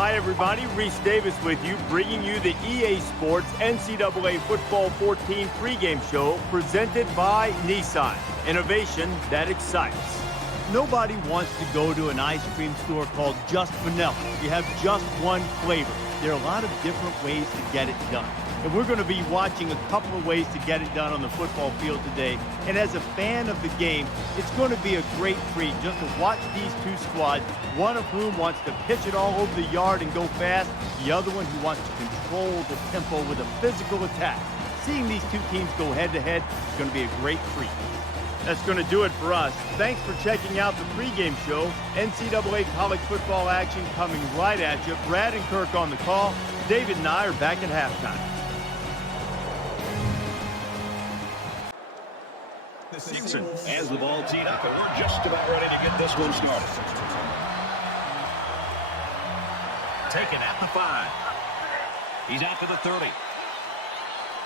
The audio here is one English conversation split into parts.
Hi, everybody. Reese Davis with you, bringing you the EA Sports NCAA Football 14 pregame show presented by Nissan. Innovation that excites. Nobody wants to go to an ice cream store called Just Vanilla. You have just one flavor. There are a lot of different ways to get it done. And we're going to be watching a couple of ways to get it done on the football field today. And as a fan of the game, it's going to be a great treat just to watch these two squads, one of whom wants to pitch it all over the yard and go fast, the other one who wants to control the tempo with a physical attack. Seeing these two teams go head-to-head is going to be a great treat. That's going to do it for us. Thanks for checking out the pregame show. NCAA college football action coming right at you. Brad and Kirk on the call. David and I are back at halftime. Houston has the ball teed up, and we're just about ready to get this one started. Taken at the 5. He's out to the 30.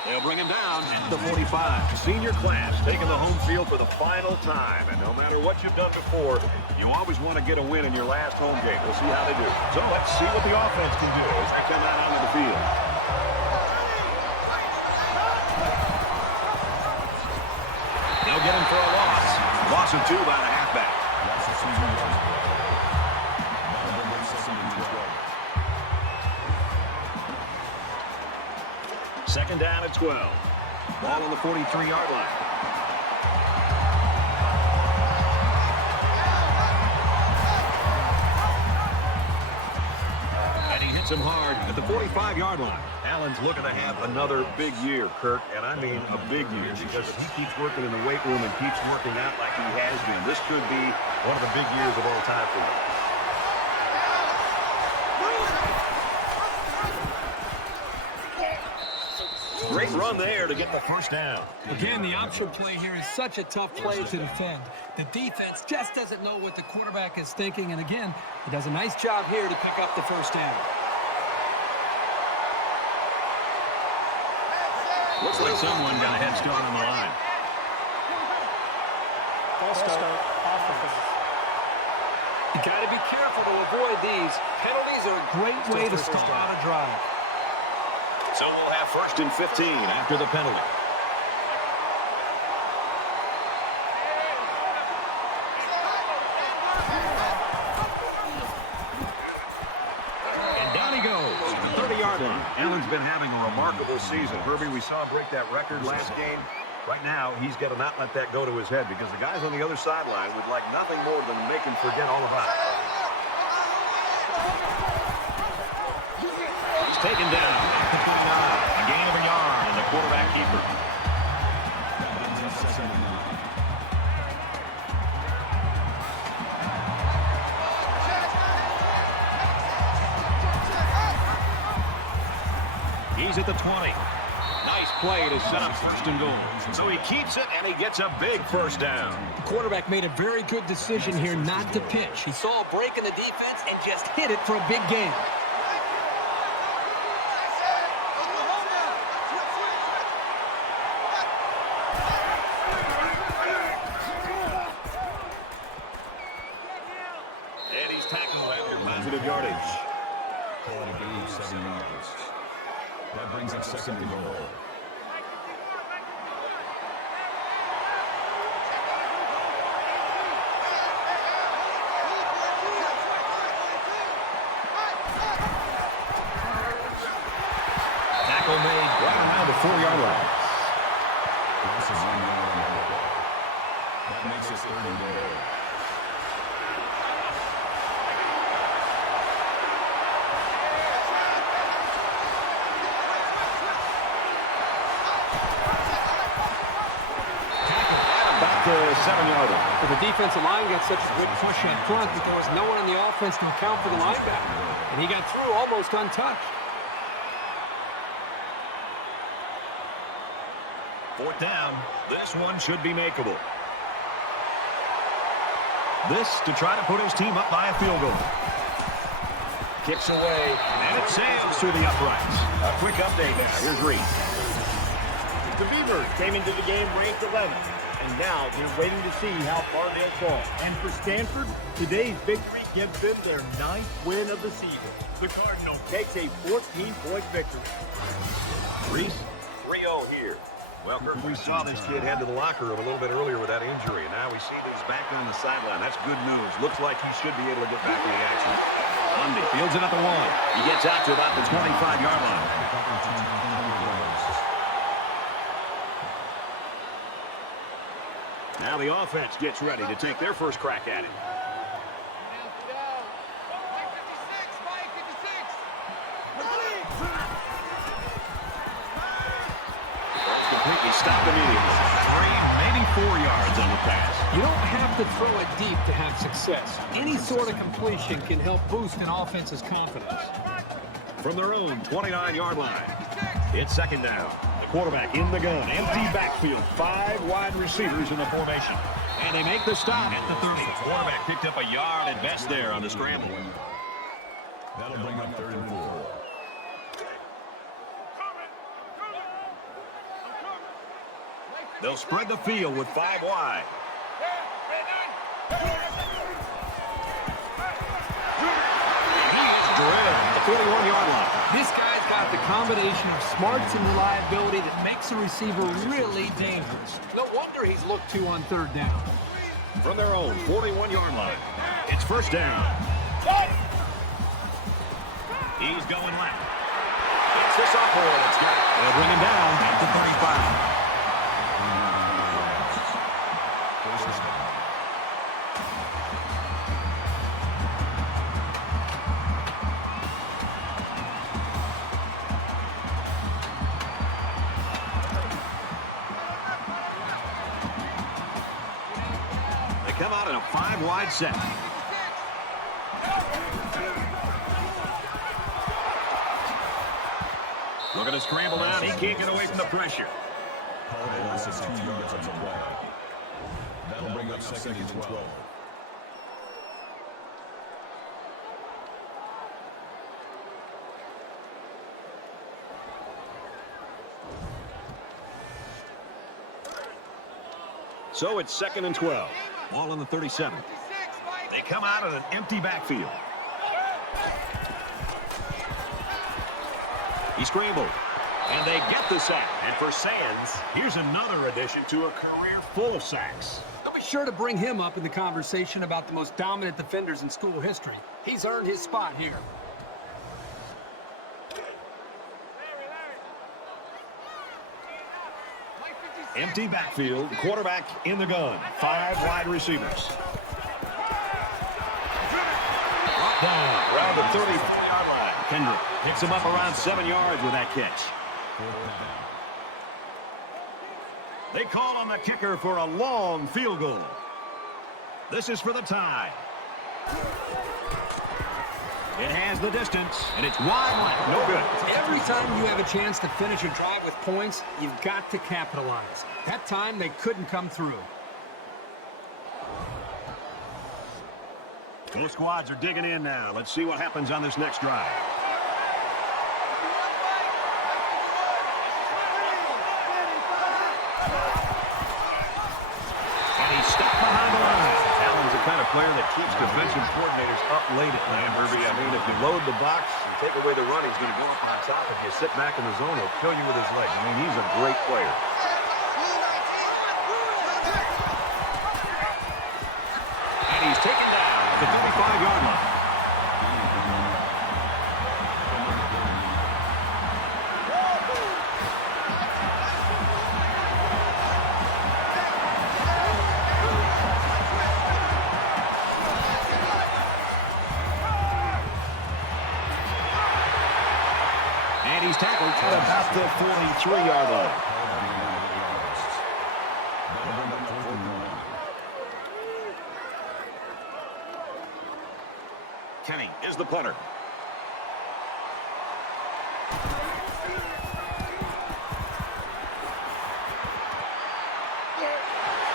They'll bring him down at the 45. Senior class taking the home field for the final time. And no matter what you've done before, you always want to get a win in your last home game. We'll see how they do. So let's see what the offense can do as they come out onto the field. They'll get him for a loss. Loss of 2 by the halfback. Second down at 12. Ball on the 43-yard line. And he hits him hard at the 45-yard line. Allen's looking to have another big year, Kirk, and I mean a big year, because if he keeps working in the weight room and keeps working out like he has been, this could be one of the big years of all time for him. Great run there to get the first down. Again, the option play here is such a tough play to defend. The defense just doesn't know what the quarterback is thinking, and again, he does a nice job here to pick up the first down. Looks like someone got a head start on the line. False start. You got to be careful to avoid these. Penalties are a great way to start out a drive. So we'll have first and 15 after the penalty. And down he goes, 30-yard line. Allen's been having a remarkable season. Herbie, we saw him break that record last game. Right now, he's got to not let that go to his head, because the guys on the other sideline would like nothing more than make him forget all about it. He's taken down at the 29. A gain of a yard, and the quarterback keeper. He's at the 20. Nice play to set up first and goal. So he keeps it, and he gets a big first down. The quarterback made a very good decision here not to pitch. He saw a break in the defense and just hit it for a big gain. And he's tackled after positive yardage. Calling a gain of 7 yards. That brings up second and goal. Tackle made right around the 4-yard line. Loss of 1 yard. That makes it third and goal. The 7-yard line. So the defensive line got such a good push up front that there was no one in the offense to account for the linebacker. And he got through almost untouched. Fourth down. This one should be makeable. This to try to put his team up by a field goal. Kicks away, and it sails through the uprights. A quick update now. Here's Reed. The Beavers came into the game ranked 11th. And now they're waiting to see how far they'll fall. And for Stanford, today's victory gives them their 9th win of the season. The Cardinals takes a 14-point victory. Reese, 3-0 here. Well, Kirk, we saw this kid head to the locker room a little bit earlier with that injury, and now we see that he's back on the sideline. That's good news. Looks like he should be able to get back in the action. Lundy fields it at the 1. He gets out to about the 25-yard line. Now the offense gets ready to take their first crack at it. Completely stopped immediately. 3 remaining 4 yards on the pass. You don't have to throw it deep to have success. Any sort of completion can help boost an offense's confidence. From their own 29-yard line, it's second down. The quarterback in the gun. Empty backfield. 5 wide receivers in the formation. And they make the stop at the 30. The quarterback picked up a yard at best there on the scramble. That'll bring up 3rd and 4. They'll spread the field with 5 wide. And he is drilled at the 41-yard line. This guy's got the combination of smarts and reliability that makes a receiver really dangerous. No wonder he's looked to on 3rd down. From their own 41-yard line, it's first down. He's going left. It's the sophomore that's got it. They'll bring him down at the 35. Come out in a 5-wide set. Looking to scramble down. He can't get away from the pressure. Called a loss of 2 yards on the play. That'll bring up 2nd and 12. So it's 2nd and 12. Ball on the 37. They come out in an empty backfield. He scrambled. And they get the sack. And for Sands, here's another addition to a career full of sacks. I'll be sure to bring him up in the conversation about the most dominant defenders in school history. He's earned his spot here. Empty backfield, quarterback in the gun. 5 wide receivers. Brought down around the 34-yard line. Kendrick picks him up around 7 yards with that catch. They call on the kicker for a long field goal. This is for the tie. It has the distance, and it's wide left. No good. Every time you have a chance to finish a drive with points, you've got to capitalize. That time, they couldn't come through. Both squads are digging in now. Let's see what happens on this next drive. And he's stuck behind the line. Allen's the kind of player that keeps defensive coordinators up late at night, Herbie. I mean, if you load the box and take away the run, he's going to go up on top. If you sit back in the zone, he'll kill you with his legs. I mean, he's a great player. And he's taken down at the 35-yard line. He's tackled at about the 43-yard line. Kenny is the punter.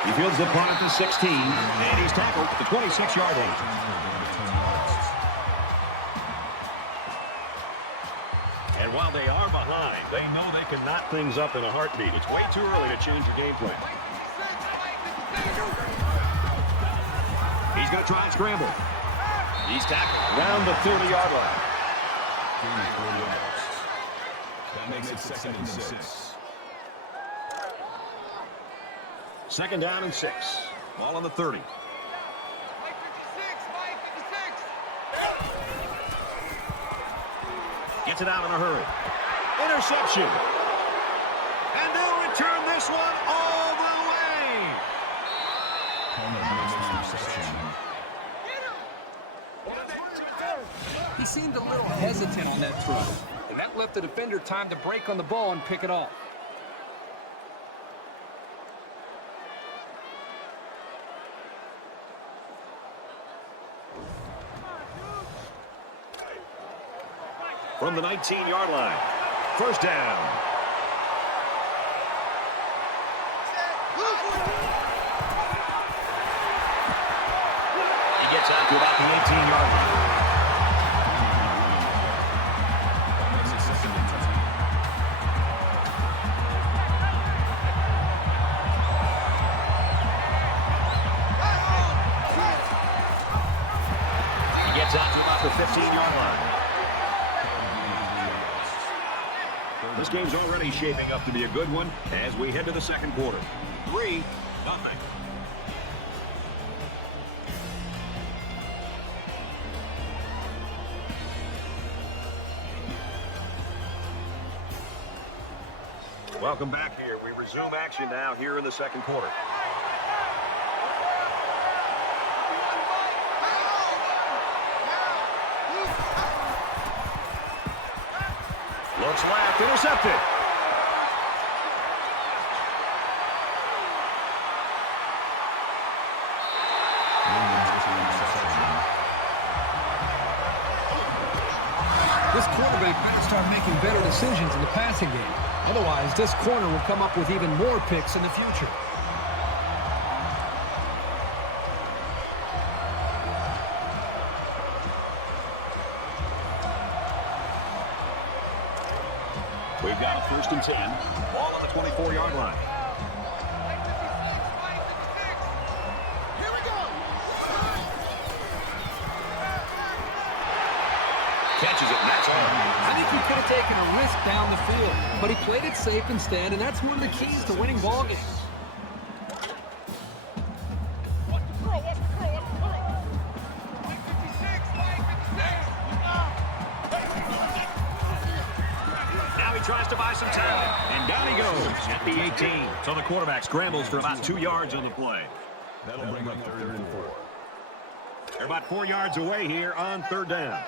He fields the punt at the 16, and he's tackled at the 26-yard line. And while they are behind, they know they can knot things up in a heartbeat. It's way too early to change your game plan. He's going to try and scramble. He's tackled around the 30-yard line. That makes it 2nd and 6. 2nd down and 6. Ball on the 30. Gets it out in a hurry. Interception. And they'll return this one all the way. He seemed a little hesitant on that throw, and that left the defender time to break on the ball and pick it off. From the 19-yard line. 1st down. He gets out to about the 18-yard line. He gets out to about the 15-yard line. This game's already shaping up to be a good one as we head to the 2nd quarter. 3-0. Welcome back here. We resume action now here in the 2nd quarter. Looks left, intercepted. This quarterback better start making better decisions in the passing game. Otherwise, this corner will come up with even more picks in the future. We've got a 1st and 10. Ball on the 24-yard line. Catches it, and that's hard. I think he could have taken a risk down the field, but he played it safe instead, and that's one of the keys to winning ball games. Tries to buy some time, and down he goes at the 18. So the quarterback scrambles for about 2 yards on the play. That'll bring up 3rd and 4. They're about 4 yards away here on 3rd down.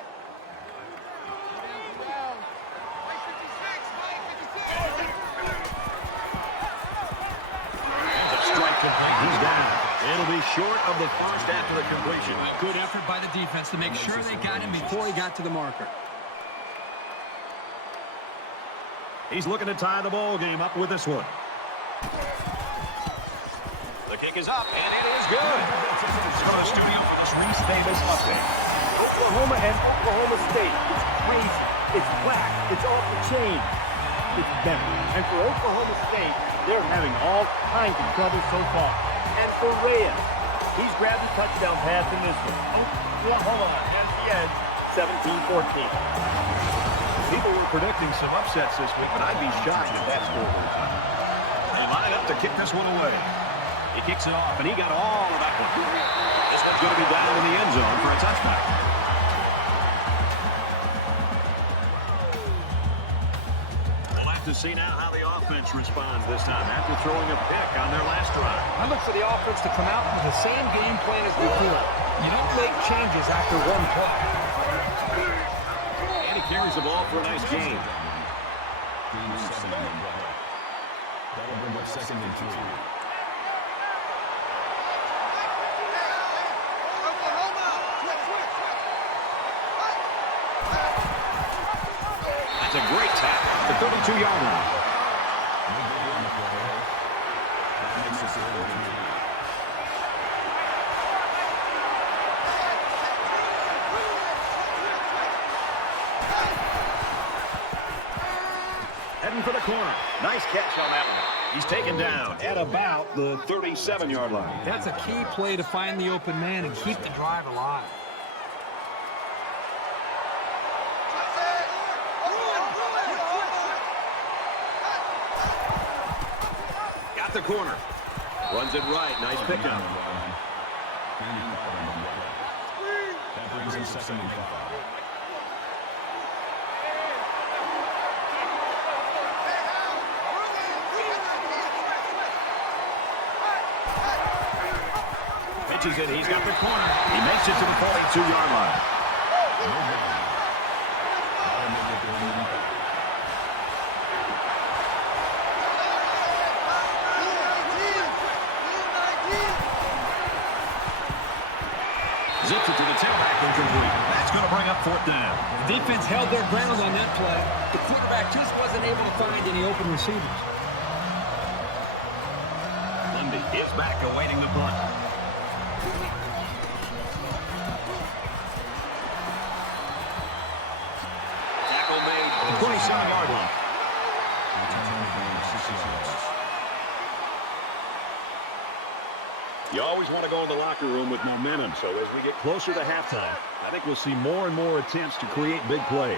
Strike complete. He's down. It'll be short of the 1st after the completion. Good effort by the defense to make sure they got him before he got to the marker. He's looking to tie the ball game up with this one. The kick is up, and it is good. Let's go to the studio for this Reese Davis update. Oklahoma and Oklahoma State. It's crazy. It's whack. It's off the chain. It's better. And for Oklahoma State, they're having all kinds of trouble so far. And for Reyes, he's grabbed the touchdown pass in this one. Oklahoma has the edge, 17-14. People were predicting some upsets this week, but I'd be shocked if that score was up. They line up to kick this one away. He kicks it off, and he got all of that one. This one's going to be down in the end zone for a touchback. We'll have to see now how the offense responds this time after throwing a pick on their last drive. I look for the offense to come out with the same game plan as before. You don't make changes after one play. Carries the ball for a nice gain. That'll bring up 2nd and 3. That's a great tackle at the 32-yard line. That makes it 3rd and 3. Heading for the corner. Nice catch on that one. He's taken down at about the 37-yard line. That's a key play to find the open man and keep the drive alive. corner. Runs it right. Nice pickup. That brings in 2nd and 5. Pitches it. He's got the corner. He makes it to the 42-yard line. Zips it to the tailback, incomplete. That's going to bring up 4th down. The defense held their ground on that play. The quarterback just wasn't able to find any open receivers. Lundy is back awaiting the punt. Tackle made at the 27-yard line. You always want to go in the locker room with momentum, so as we get closer to halftime, I think we'll see more and more attempts to create big plays.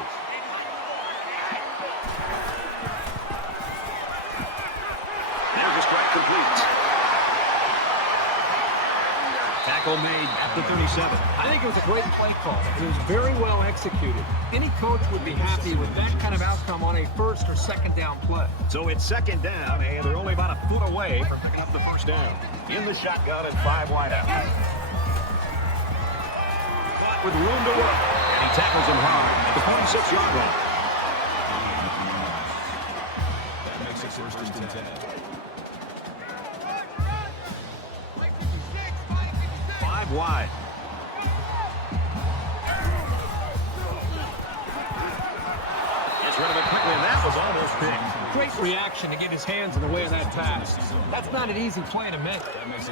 There's a strike complete. Tackle made at the 37. I think it was a great play call. It was very well executed. Any coach would be happy with that kind of outcome on a 1st or 2nd down play. So it's 2nd down, and they're only about a foot away from picking up the 1st down. In the shotgun and 5 wide out. With room to work. And he tackles him hard at the 46-yard line. That makes it 1st and 10. 5 wide. Gets rid of it quickly, and that was almost picked. Great reaction to get his hands in the way of that pass. That's not an easy play to make.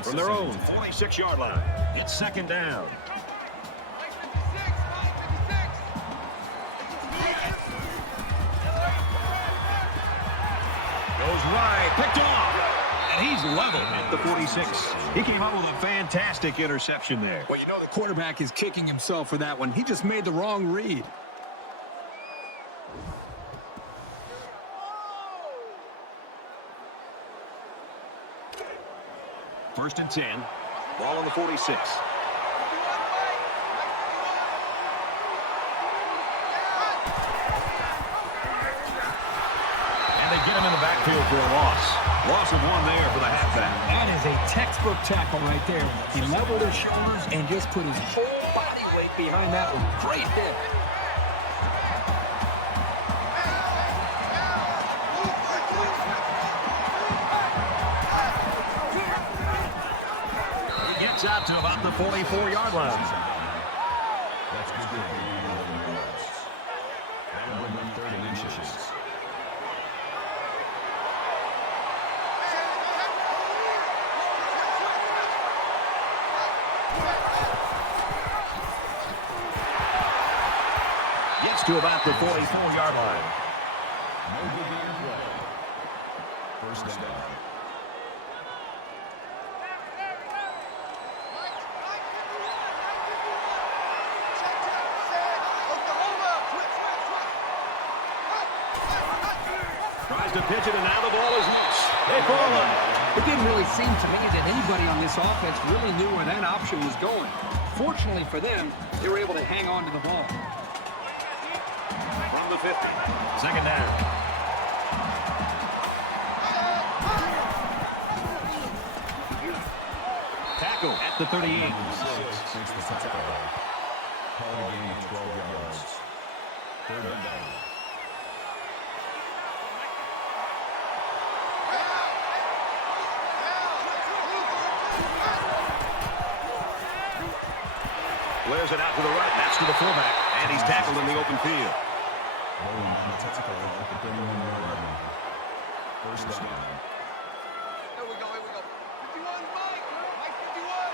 From their own 46-yard line. It's 2nd down. Goes right, picked off. And he's level at the 46. He came up with a fantastic interception there. Well, you know the quarterback is kicking himself for that one. He just made the wrong read. First and 10. Ball on the 46. And they get him in the backfield for a loss. Loss of 1 there for the halfback. That is a textbook tackle right there. He leveled his shoulders and just put his whole body weight behind that one. Great hit. Out to about the 44-yard line. That's good. That'll bring up 30 inches. Gets to about the 44-yard line. No good game play. 1st down. Tries to pitch it, and now the ball is loose. They fall up. It didn't really seem to me that anybody on this offense really knew where that option was going. Fortunately for them, they were able to hang on to the ball. From the 50. 2nd down. Tackle at the 38. Makes the tackle. Call it a gain of 12 yards. 3rd down. Flares it out to the right. That's to the fullback. And he's tackled in the open field. Bowling on the tackle at the 31-yard line. 1st down. Here we go. 51, Mike. Mike 51.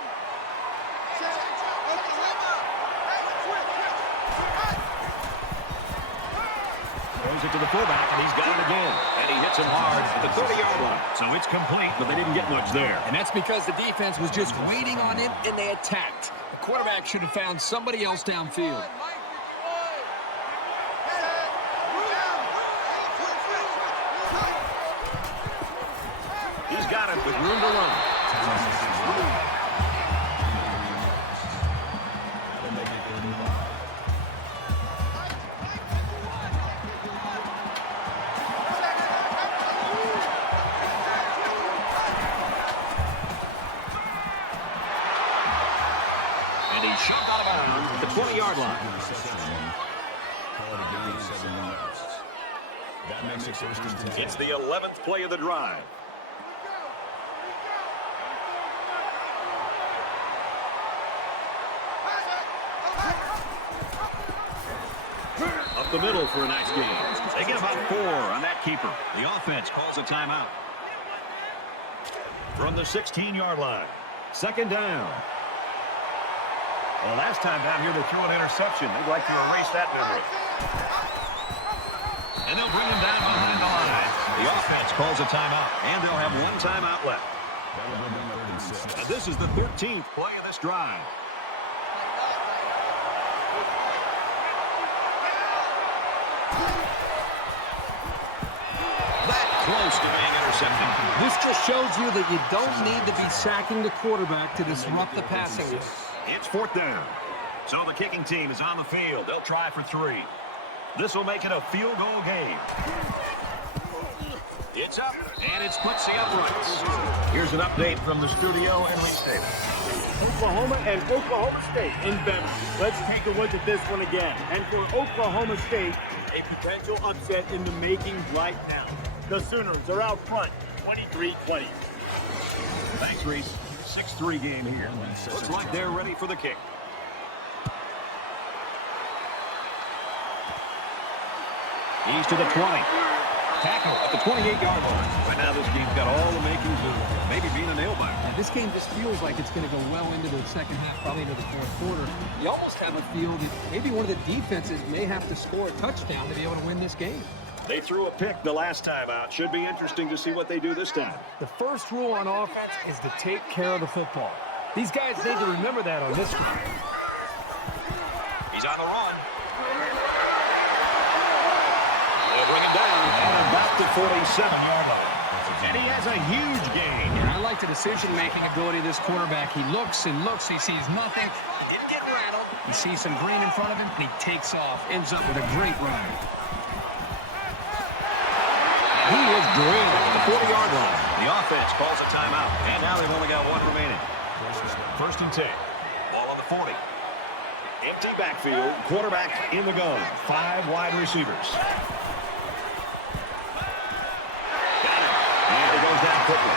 Throws it to the fullback, and he's got it again. And he hits him hard at the 30-yard line. So it's complete, but they didn't get much there. And that's because the defense was just waiting on it, and they attacked. The quarterback should have found somebody else downfield. He's got it with room to run. And he's shoved out of bounds at the 20-yard line. That makes it first and 10. It's the 11th play of the drive. Up the middle for a nice game. They get about 4 on that keeper. The offense calls a timeout. From the 16-yard line. Second down. Well, last time down here they threw an interception. They'd like to erase that memory. And they'll bring him down behind the line. The offense calls a timeout, and they'll have 1 timeout left. And this is the 13th play of this drive. That close to being intercepted. This just shows you that you don't need to be sacking the quarterback to disrupt the passing game. It's 4th down. So the kicking team is on the field. They'll try for 3. This will make it a field goal game. It's up, and it's footsie uprights. Here's an update from the studio in Lee Stadium. Oklahoma and Oklahoma State in Fairbanks. Let's take a look at this one again. And for Oklahoma State, a potential upset in the making right now. The Sooners are out front, 23-20. Thanks, Reese. 6-3 game here. Looks like they're ready for the kick. He's to the 20. Tackle at the 28-yard line. Right now, this game's got all the makings of maybe being a nail-biter. Yeah, this game just feels like it's going to go well into the second half, probably into the fourth quarter. You almost have a feel that maybe one of the defenses may have to score a touchdown to be able to win this game. They threw a pick the last time out. Should be interesting to see what they do this time. The first rule on offense is to take care of the football. These guys need to remember that on this one. He's on the run. They'll bring him down at about the 47-yard line. And he has a huge gain. And I like the decision-making ability of this quarterback. He looks and looks. He sees nothing. He didn't get rattled. He sees some green in front of him, and he takes off. Ends up with a great run. He is green at the 40-yard line. The offense calls a timeout. And now they've only got 1 remaining. First and 10. Ball on the 40. Empty backfield. Quarterback in the gun. 5 wide receivers. Got it. And he goes down quickly.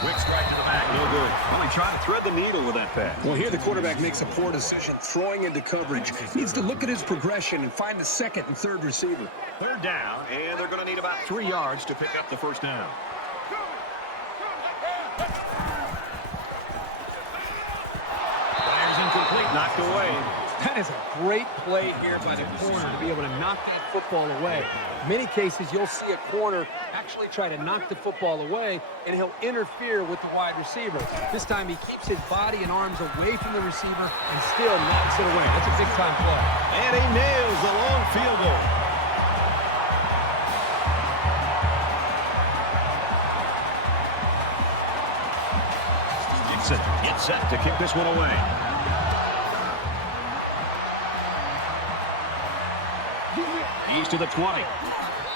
Quick strike to the back. No good. Well, he tried to thread the needle with that pass. Well, here the quarterback makes a poor decision throwing into coverage. He needs to look at his progression and find the second and third receiver. Third down, and they're going to need about 3 yards to pick up the first down. Fires incomplete, knocked away. That is a great play here by the corner to be able to knock that football away. In many cases, you'll see a corner actually try to knock the football away, and he'll interfere with the wide receiver. This time, he keeps his body and arms away from the receiver and still knocks it away. That's a big-time play. And he nails the long field goal. It's set to kick this one away. He's to the 20.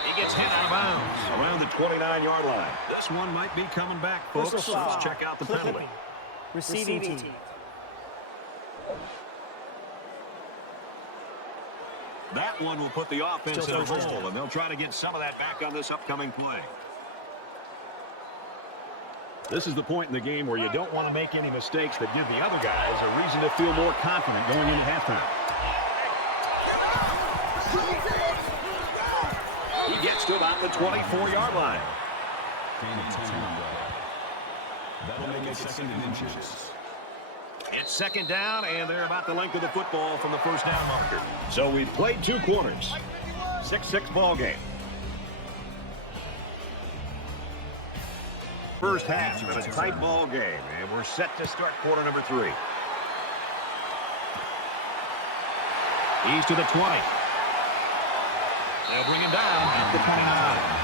He gets hit out of bounds around the 29-yard line. This one might be coming back, folks. Let's check out the penalty. Receiving team. That one will put the offense in a hole, and they'll try to get some of that back on this upcoming play. This is the point in the game where you don't want to make any mistakes that give the other guys a reason to feel more confident going into halftime. He gets to about the 24-yard line. That'll make it second and inches. It's second down, and they're about the length of the football from the first down marker. So we've played 2 quarters. 6-6 ball game. First half of a tight ball game, and we're set to start quarter number 3. He's to the 20. They'll bring him down at the 29.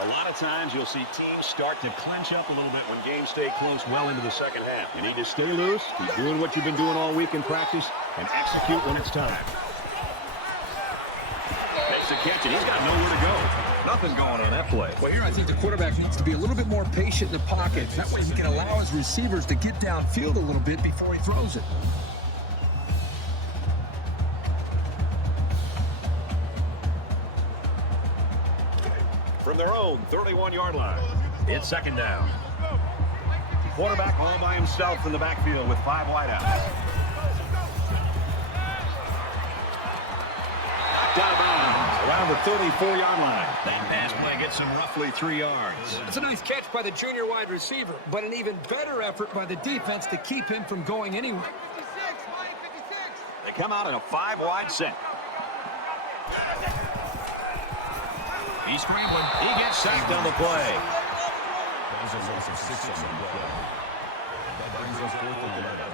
A lot of times you'll see teams start to clinch up a little bit when games stay close well into the second half. You need to stay loose, keep doing what you've been doing all week in practice, and execute when it's time. Makes the catch, and he's got nowhere to go. Nothing going on that play. Well, here I think the quarterback needs to be a little bit more patient in the pocket. That way he can allow his receivers to get downfield a little bit before he throws it. From their own 31-yard line, it's second down. Quarterback all by himself in the backfield with 5 wideouts. Knocked out of bounds around the 34-yard line. That pass play gets him roughly 3 yards. It's a nice catch by the junior wide receiver, but an even better effort by the defense to keep him from going anywhere. 56, Mike, 56. They come out in a 5-wide set. He's scrambling. He gets sacked on the play. That was a loss of 6 on the play. That brings us 4th and 11.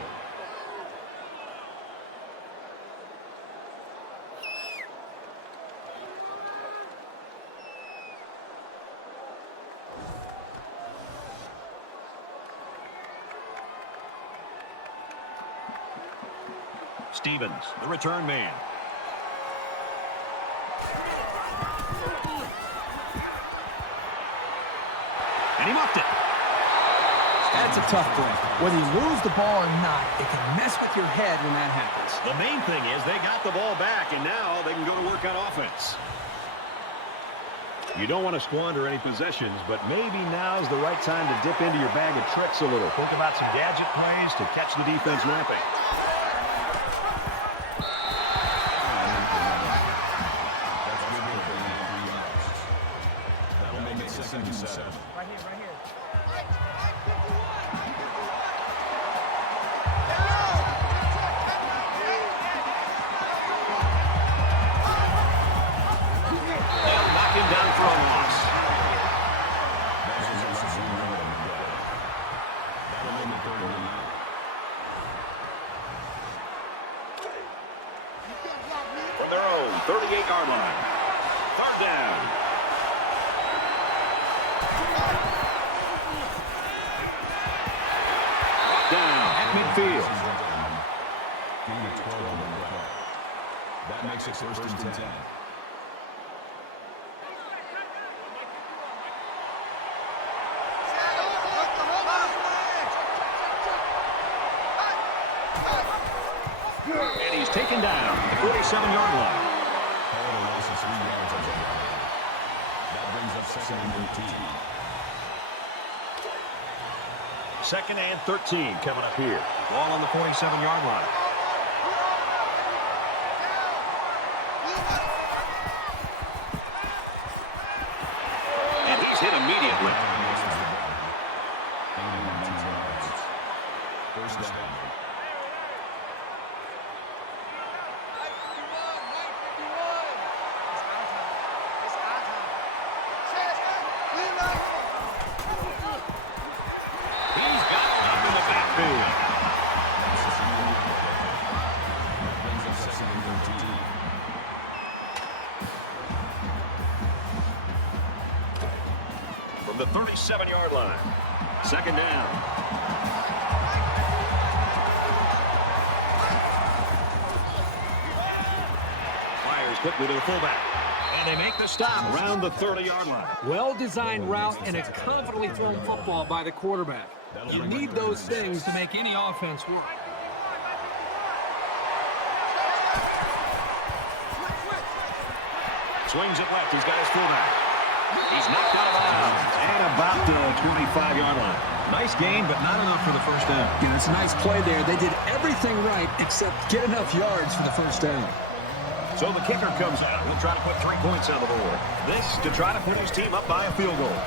Stevens, the return man. And he muffed it. That's a tough play. Whether you lose the ball or not, it can mess with your head when that happens. The main thing is they got the ball back, and now they can go to work on offense. You don't want to squander any possessions, but maybe now's the right time to dip into your bag of tricks a little. Think about some gadget plays to catch the defense napping. That'll make it 2nd and 7. Right here, right here. They'll knock him down for a loss. That'll make it 3rd and 9. From their own 38-yard line. 3rd down. Down at midfield. Gain of 12 on the play. That makes it 1st and 10. And he's taken down at the 47-yard line. Call it a loss of 3 yards on the play. That brings up 2nd and 13. 2nd and 13 coming up here. Ball on the 47-yard line. And he's hit immediately. First down. He's got up in the backfield. Brings up 2nd and 13. From the 37-yard line. 2nd down. Fires quickly to the fullback. And they make the stop around the 30-yard line. Well-designed route and a confidently thrown football by the quarterback. You need those things to make any offense work. Swings it left. He's got his fullback. He's knocked out of bounds at about the 25-yard line. Nice gain, but not enough for the first down. Yeah, it's a nice play there. They did everything right except get enough yards for the first down. So the kicker comes out. He'll try to put 3 points on the board. This to try to put his team up by a field goal.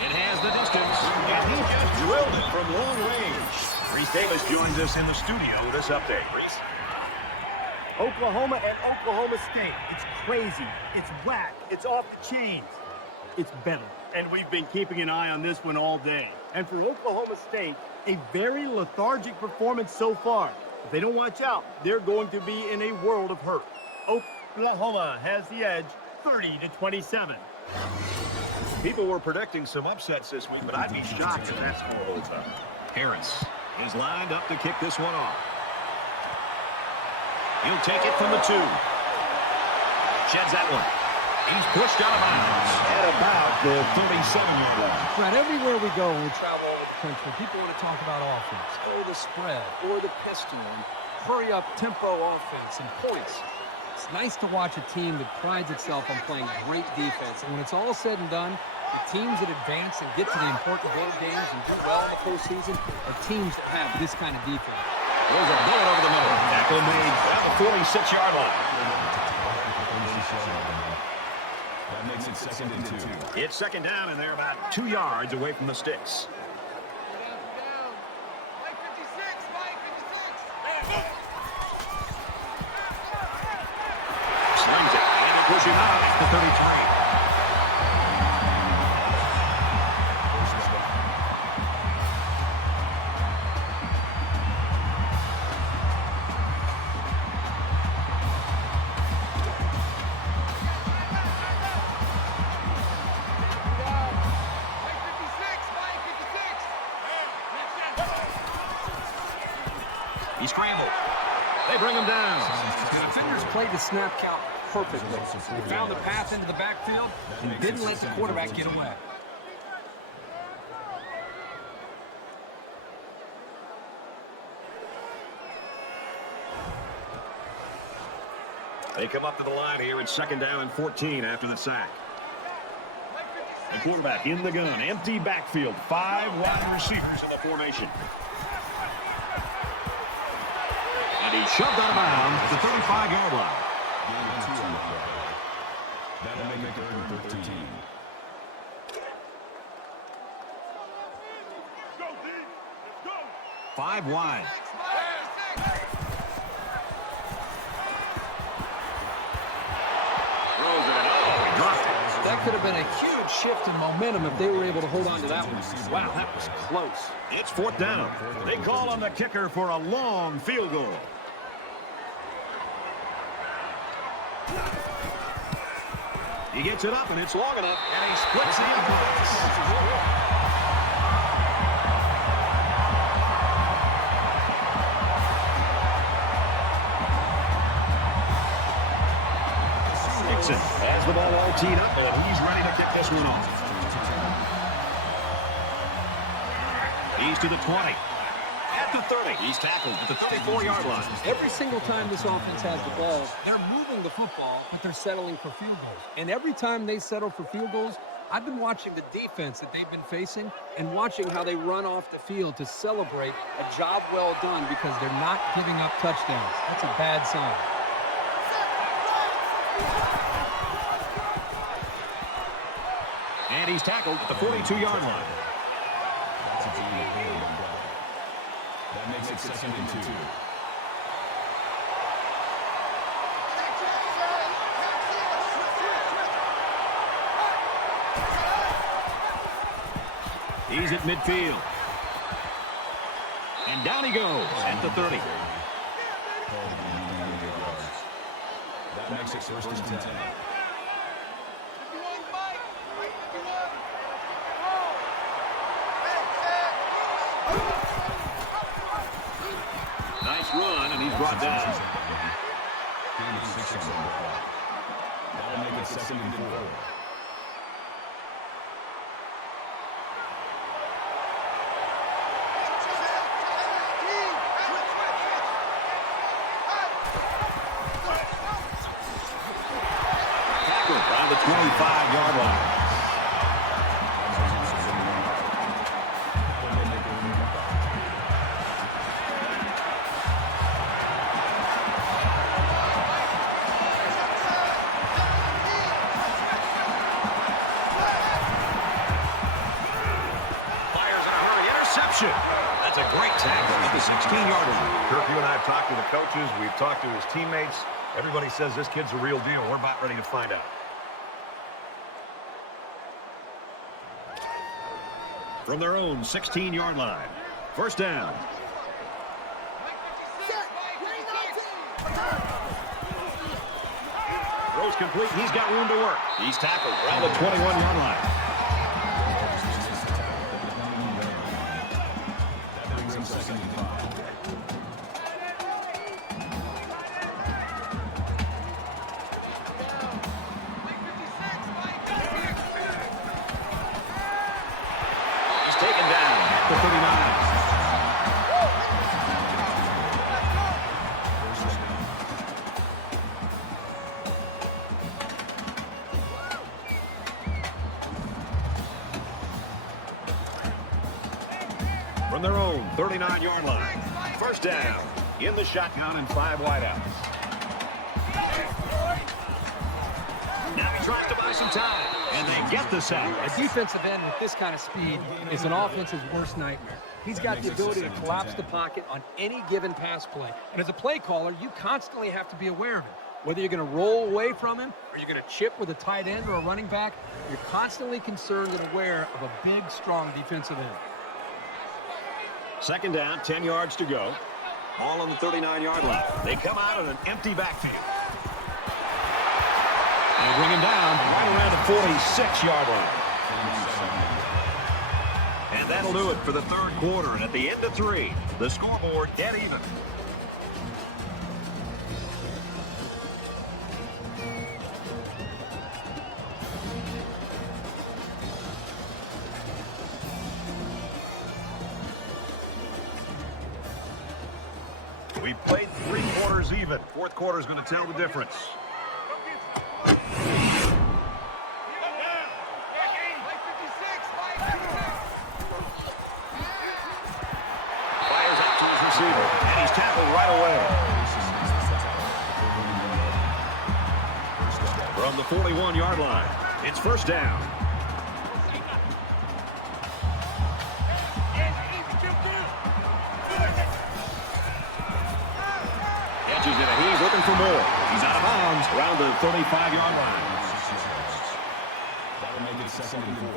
It has the distance, and he just drilled it from long range. Reese Davis joins us in the studio with this update. Reese. Oklahoma and Oklahoma State. It's crazy. It's whack. It's off the chain. it's better. And we've been keeping an eye on this one all day. And for Oklahoma State, a very lethargic performance so far. If they don't watch out, they're going to be in a world of hurt. Oklahoma has the edge, 30-27. People were predicting some upsets this week, but I'd be shocked if that score holds up. Harris is lined up to kick this one off. He'll take it from the 2. Sheds that one. He's pushed out of bounds at about the 37-yard line. Right, everywhere we go when we travel all over the country, people want to talk about offense, or the spread, or the pistol, and hurry up tempo offense and points. It's nice to watch a team that prides itself on playing great defense. And when it's all said and done, the teams that advance and get to the important bowl games and do well in the postseason are teams that have this kind of defense. There's a bullet over the middle. Tackle made at the 46-yard line. That makes it 2nd and 2. It's 2nd down, and they're about 2 yards away from the sticks. Mike 56, Mike 56. Slings it, and they push him out at the 33. He scrambled. They bring him down. The defenders played the snap count perfectly. They found the path into the backfield and didn't let the quarterback get away. They come up to the line here. It's 2nd down and 14 after the sack. The quarterback in the gun. Empty backfield. 5 wide receivers in the formation. And he's shoved out of bounds at the 35-yard line. That'll make it 3rd and 13. Go, D. Let's go. 5 wide. Throws it, and oh, dropped it. That could have been a huge shift in momentum if they were able to hold on to that one. Wow, that was close. It's 4th down. They call on the kicker for a long field goal. He gets it up, and it's long enough, and he splits the uprights. Dixon has the ball all teed up, and he's ready to kick this one off. He's to the 20. At the 30. He's tackled at the 34-yard line. Every single time this offense has the ball, they're moving the football, but they're settling for field goals. And every time they settle for field goals, I've been watching the defense that they've been facing and watching how they run off the field to celebrate a job well done because they're not giving up touchdowns. That's a bad sign. And he's tackled at the 42-yard line. That makes it 2nd and 2. He's at midfield. And down he goes at the 30. That makes it 1st and 10. Nice run, and he's brought down. That'll make it 2nd and 4. Around the 25-yard line. That's a great tackle at the 16-yard line. Kirk, you and I have talked to the coaches. We've talked to his teammates. Everybody says this kid's a real deal. We're about ready to find out. from their own 16-yard line. First down. Throws complete. He's got room to work. He's tackled around the 21-yard line. That brings him second and 5. He's taken down at the 39. From their own 39-yard line. First down. In the shotgun and 5 wideouts. Now he tries to buy some time. And they get the sack. A defensive end with this kind of speed is an offense's worst nightmare. He's got the ability to collapse the pocket on any given pass play. And as a play caller, you constantly have to be aware of it. Whether you're going to roll away from him or you're going to chip with a tight end or a running back, you're constantly concerned and aware of a big, strong defensive end. Second down, 10 yards to go. Ball on the 39-yard line. They come out in an empty backfield. And bring him down right around the 46-yard line. And that'll do it for the third quarter. And at the end of 3, the scoreboard dead even. We played 3 quarters even. Fourth quarter is going to tell the difference. Fires out to his receiver, and he's tackled right away. From the 41-yard line, it's first down. Catches it, and he's looking for more. He's out of bounds around the 35-yard line. That'll make it second and 4.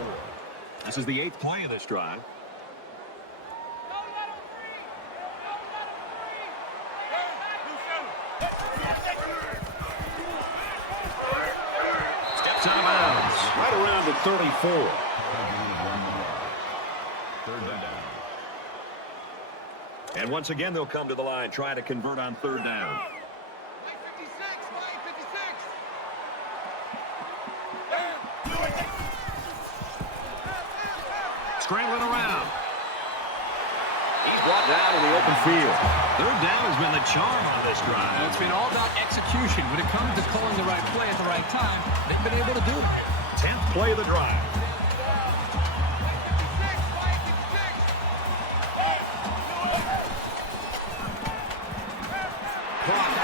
This is the 8th play of this drive. Steps out of bounds right around the 34. Third down. And once again, they'll come to the line trying to convert on third down. Scrambling around. He's brought down in the open field. Third down has been the charm on this drive. Well, it's been all about execution. When it comes to calling the right play at the right time, they've been able to do it. 10th play of the drive.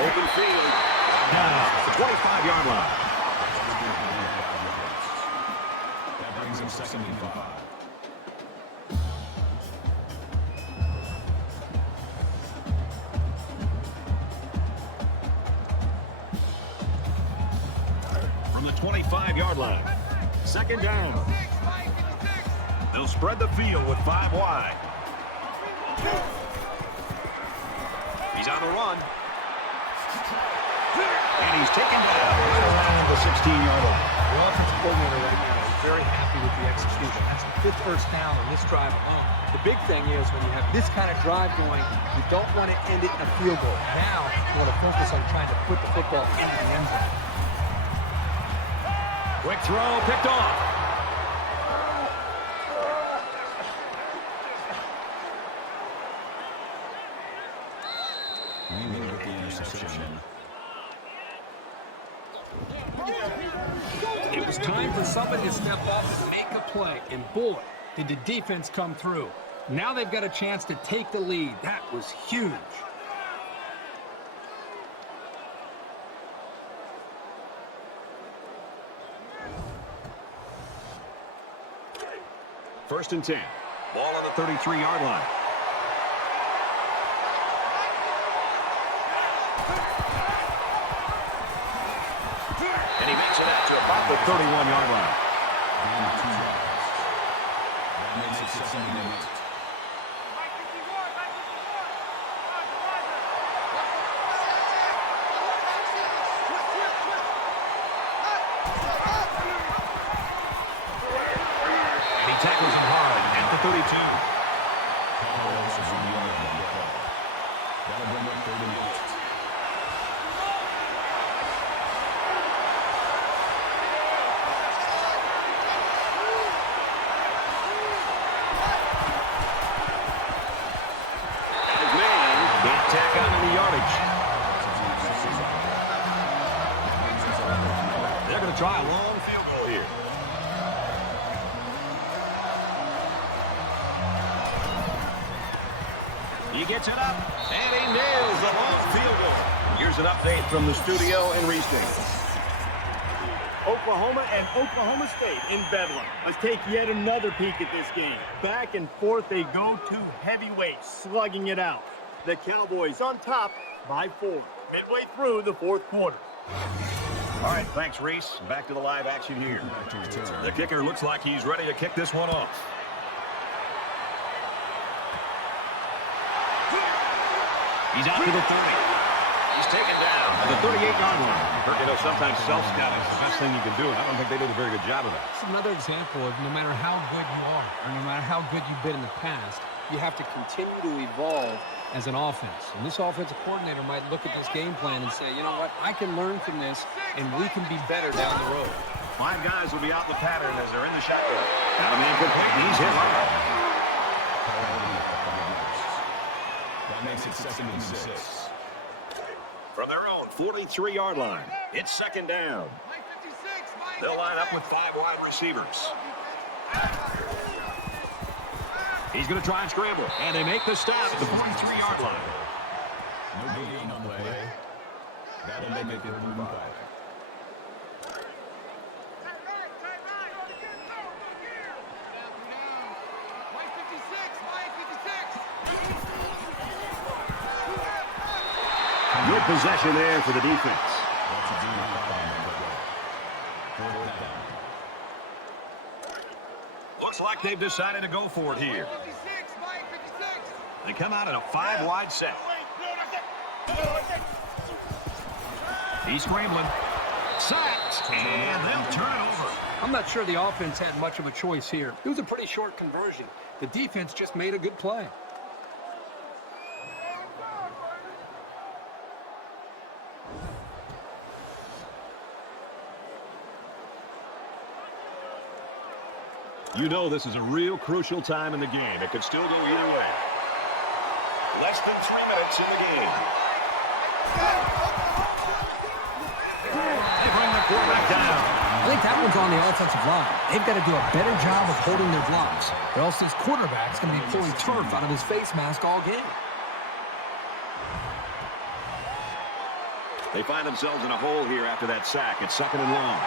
Open field. Now, 25-yard line. That brings him second and 5. From the 25-yard line. Second down. They'll spread the field with 5 wide. He's on the run. And he's taken down around the 16-yard line. The offensive coordinator right now is very happy with the execution. That's the 5th first down on this drive alone. The big thing is when you have this kind of drive going, you don't want to end it in a field goal. Now, you want to focus on trying to put the football into the end zone. Quick throw, picked off. With the interception. It was time for somebody to step up and make a play. And boy, did the defense come through. Now they've got a chance to take the lead. That was huge. First and 10. Ball on the 33-yard line. And he makes it out to about the 31-yard line. That makes it 2nd and 8. And he tackles him hard at the 32. That'll bring up 3rd and 8. Tack on the yardage. They're going to try a long field goal here. He gets it up, and he nails the long field goal. Here's an update from the studio in Reeston. Oklahoma and Oklahoma State in Bedlam. Let's take yet another peek at this game. Back and forth they go, two heavyweights slugging it out. The Cowboys on top by 4. Midway through the 4th quarter. All right, thanks, Reese. Back to the live action here. The kicker looks like he's ready to kick this one off. He's out to the 30. He's taken down at the 38-yard line. Kirk, you know, sometimes self-scouting is the best thing you can do, and I don't think they did a very good job of that. It's another example of no matter how good you are, or no matter how good you've been in the past, you have to continue to evolve as an offense. And this offensive coordinator might look at this game plan and say, you know what, I can learn from this, and we can be better down the road. 5 guys will be out in the pattern as they're in the shotgun. Now the man complete, he's hit hard. That makes it 2nd and 6. From their own 43-yard line, it's 2nd down. They'll line up with 5 wide receivers. He's going to try and scramble, and they make the stop at the 43-yard line. No gain on the play. That'll make it 3rd and 5. Good possession there for the defense. Looks like they've decided to go for it here. They come out in a 5-wide set. He's scrambling. Sacked, and they'll turn it over. I'm not sure the offense had much of a choice here. It was a pretty short conversion. The defense just made a good play. You know this is a real crucial time in the game. It could still go either way. Less than 3 minutes in the game. They bring the quarterback down. I think that one's on the offensive line. They've got to do a better job of holding their blocks, or else this quarterback's going to be pulling turf out of his face mask all game. They find themselves in a hole here after that sack. It's 2nd and long.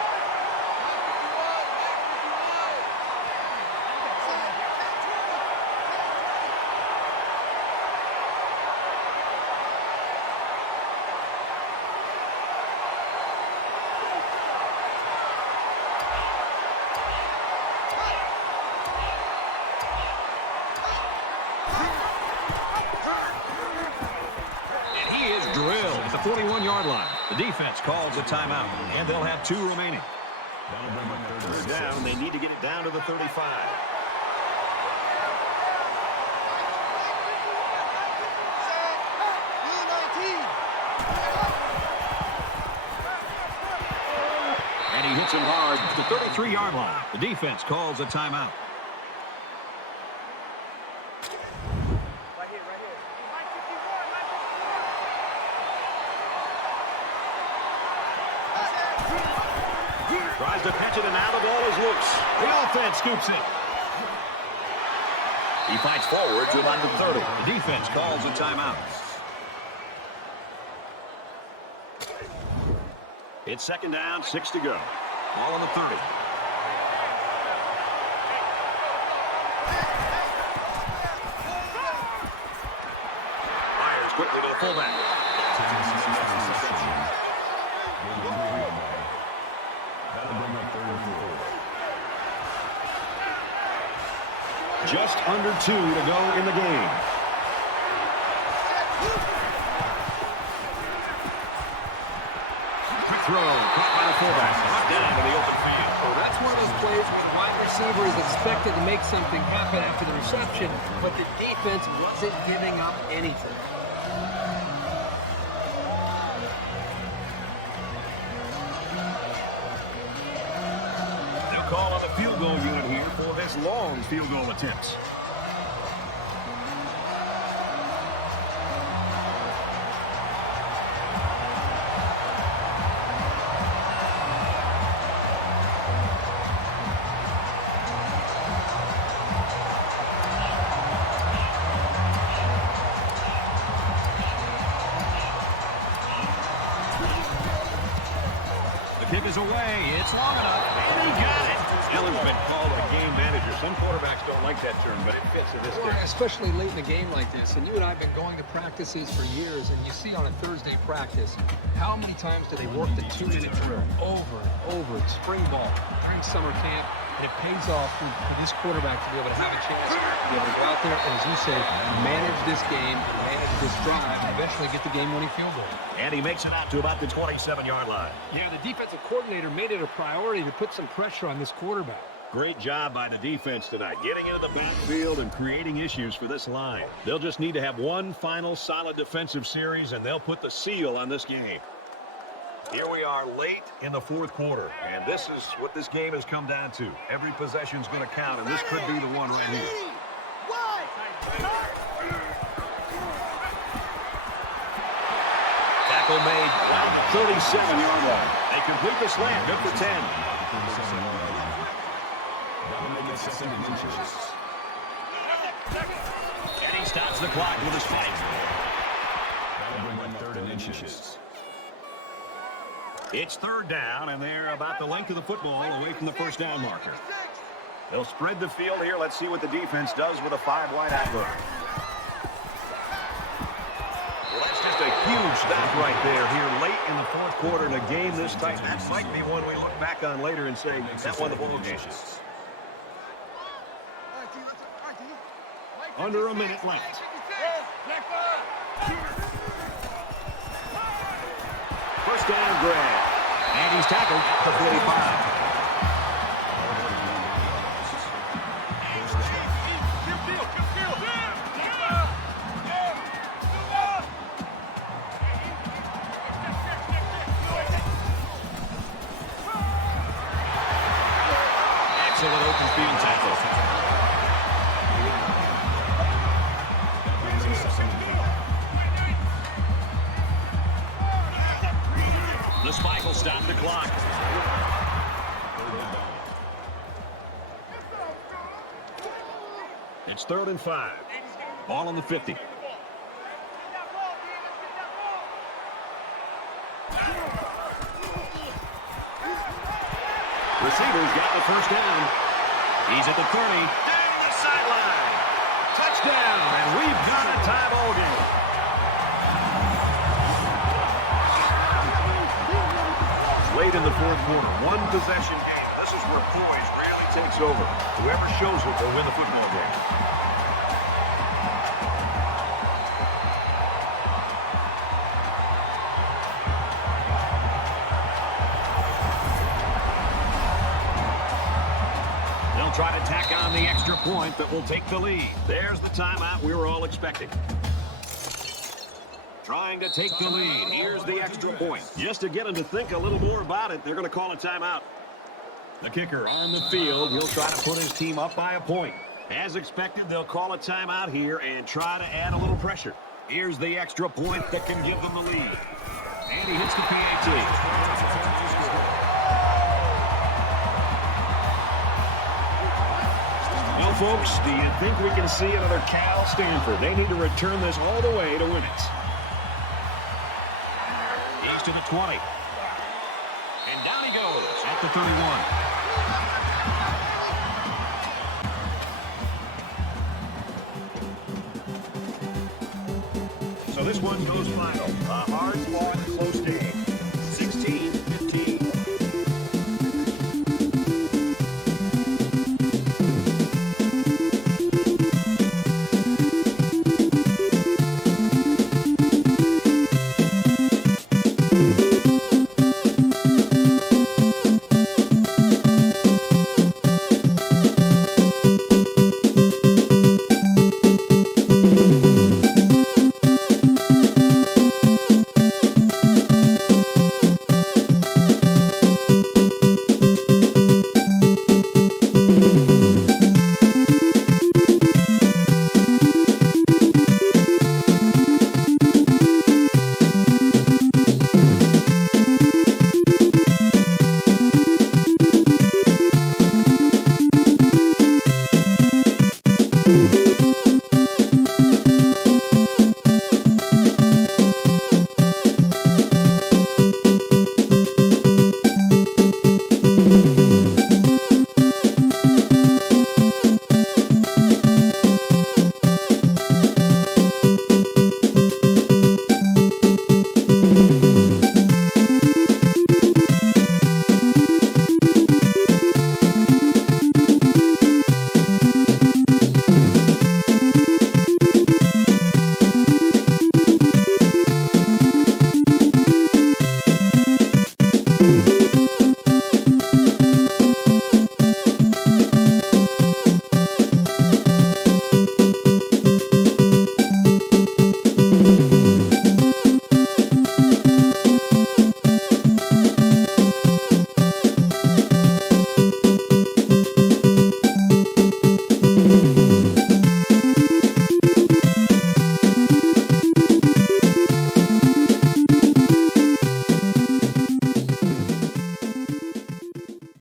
Drilled at the 41-yard line. The defense calls a timeout, and they'll have 2 remaining. Third down. They need to get it down to the 35. And he hits him hard at the 33-yard line. The defense calls a timeout. Tries to pitch it, and now the ball is loose. The offense scoops it. He fights forward to about the 30. The defense calls a timeout. It's 2nd down, 6 to go. Ball on the 30. Fires quickly to the fullback. Just under 2 to go in the game. Quick throw, caught by the fullback, brought down to the open field. Well, that's one of those plays where the wide receiver is expected to make something happen after the reception, but the defense wasn't giving up anything. They'll call on the field goal unit here for his long field goal attempts. Kick is away. It's long enough. And he got it. Eller's been called a game manager. Some quarterbacks don't like that term, but it fits in this Well, game. especially late in a game like this. And you and I have been going to practices for years, and you see on a Thursday practice, how many times do they work the 2-minute drill over and over, spring ball, during summer camp, and it pays off for this quarterback to be able to have a chance to be able to go out there and, as you say, manage this game, manage this drive, and eventually get the game-winning field goal. And he makes it out to about the 27-yard line. Yeah, the defensive coordinator made it a priority to put some pressure on this quarterback. Great job by the defense tonight, getting into the backfield and creating issues for this line. They'll just need to have one final solid defensive series, and they'll put the seal on this game. Here we are late in the fourth quarter, and this is what this game has come down to. Every possession's going to count, and this could be the one right here. Tackle made on the 37-yard line. They complete the slant, good for 10. And he stops the clock with his fight. That'll bring up 3rd and inches. It's 3rd down, and they're about the length of the football away from the first down marker. They'll spread the field here. Let's see what the defense does with a 5-wide out look. Well, that's just a huge stop right there here late in the fourth quarter in a game this tight. That might be one we look back on later and say that won the ball game. Under a minute left. First down grab. And he's tackled at the 45. Excellent open field tackle. The spike will stop the clock. It's 3rd and 5. Ball on the 50. Receiver's got the first down. He's at the 30. Down the sideline. Touchdown, and we've got a tie ball game. Late in the fourth quarter, one possession game. This is where poise rarely takes over. Whoever shows it will win the football game. They'll try to tack on the extra point that will take the lead. There's the timeout we were all expecting. Trying to take the lead. Here's the extra point. Just to get them to think a little more about it, they're going to call a timeout. The kicker on the field. He'll try to put his team up by a point. As expected, they'll call a timeout here and try to add a little pressure. Here's the extra point that can give them the lead. And he hits the PAT. Well, folks, do you think we can see another Cal Stanford? They need to return this all the way to win it. He's to the 20. And down he goes at the 31. So this one goes final.